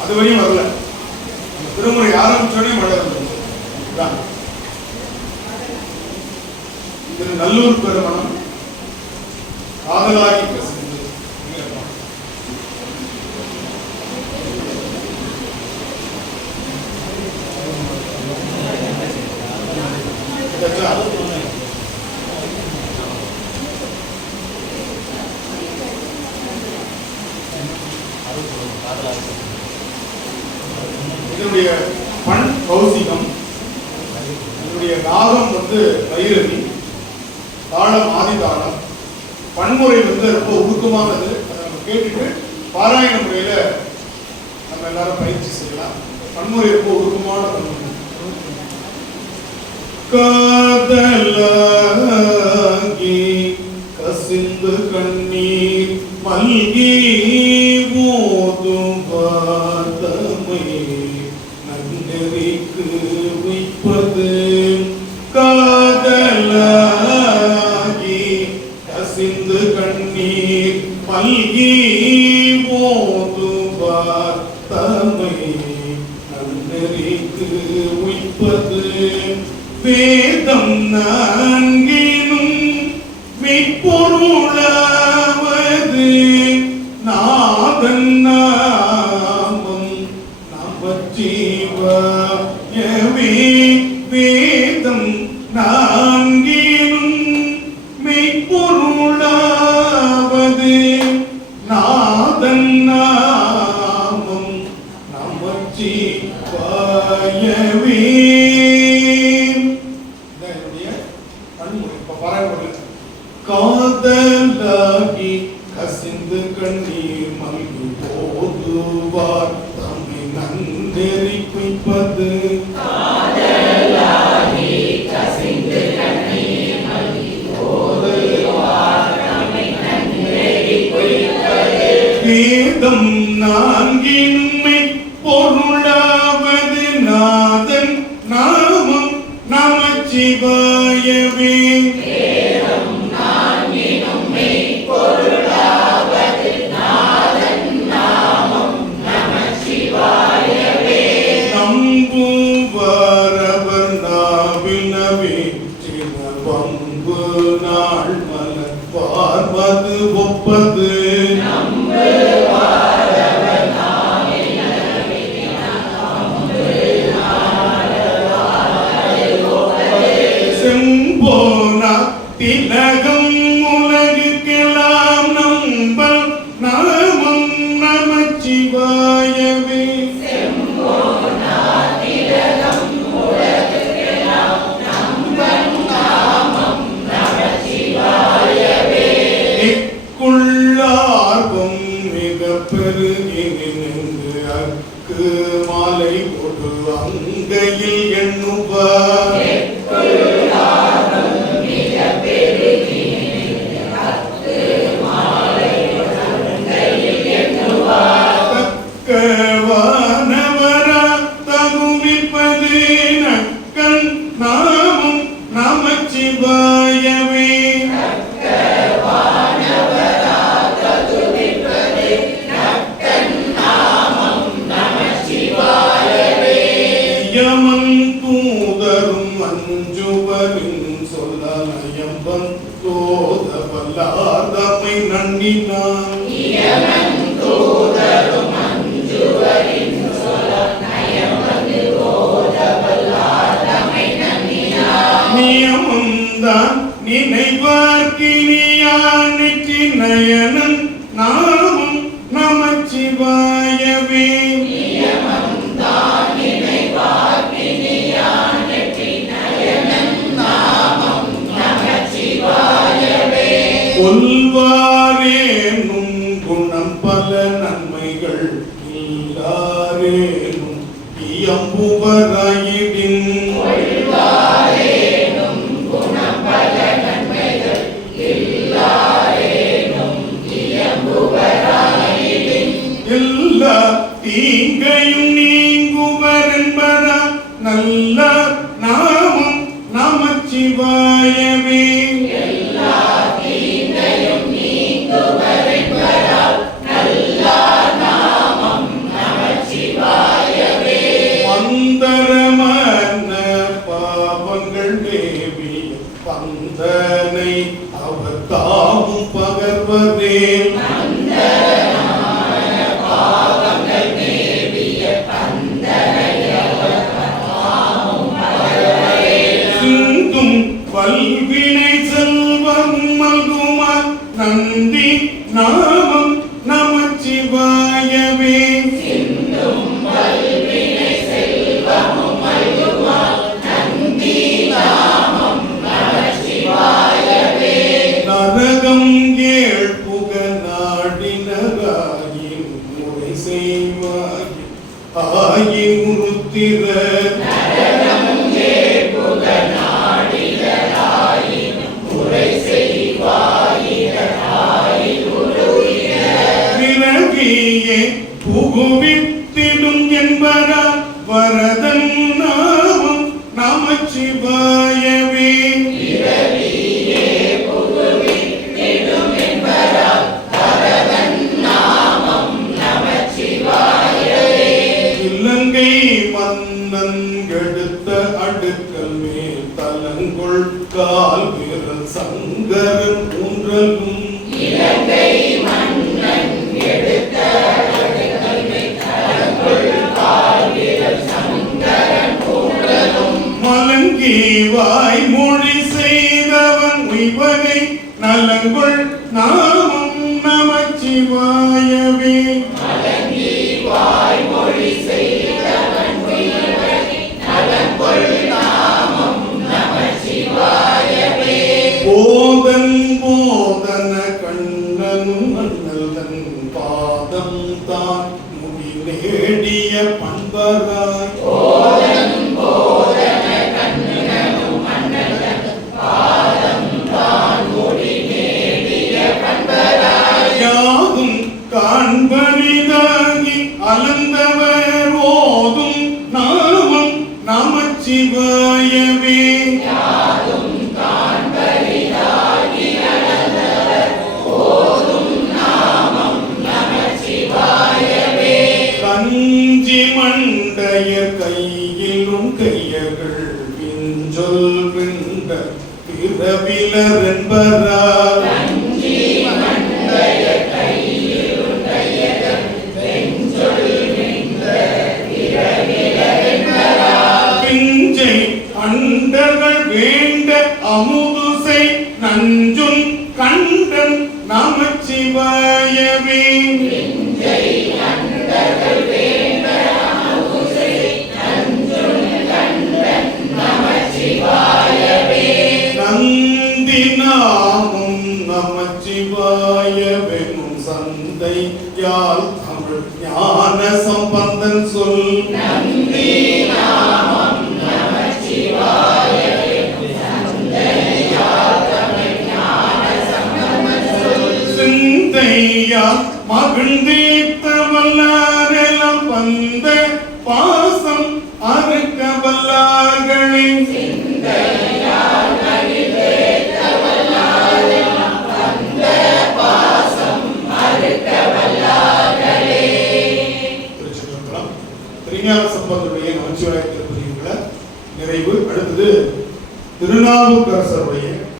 அது வரையும் வரல. அந்த திருமுறை ஆரம்பிச்சோடனே மழை வந்துருச்சு திரு நல்லூர் பெருமணம் காதலாகி கசிந்து என்னுடைய பண் கௌசிகம் என்னுடைய ராகம் வந்து பைரவி தாளம் ஆதிதாளம் பன்முறை வந்து ரொம்ப உருக்கமானது அதை நம்ம கேட்டுட்டு பாராயண முறையில நம்ம எல்லாரும் பயிற்சி செய்யலாம். பன்முறை ரொம்ப உருக்கமான பன்முறை. காதலாகி கசிந்து கண்ணீர் மல்கி போதும் பார்த்தமை വിളിക്ക് வேதம் நான்கின்மை பொருளா reino சொல்ல நயம்பன் தோத வல்லாதமை நன்னினான். நியமம் தான் நினைவார்க்கினியான் நெற்றி நயனன் நாமம் இயம்புவராயிடின் எல்லா தீங்கையும் நீங்குவர் என்பதா நல்ல தலங்கொள் கால் வீரன் சங்கரன் ஊன்றலும் மலங்கி வாய்மொழி செய்தவன் உய்வகை நலங்கொள் நாமம் நமச்சிவாயவே. போதன் போதன கண்ணனும் அண்ணல் பாதம் தான் முடி நேடிய பண்பராய். யாதும் அலந்தவர் ஓதும் நாமம் நமச்சிவாயவே. கஞ்சி மண்டைய கையிலும் கையர்கள் பிஞ்சொல் விண்ட பிறவிலர் என்பரால் Amém. மகிழ்ந்தீர்த்த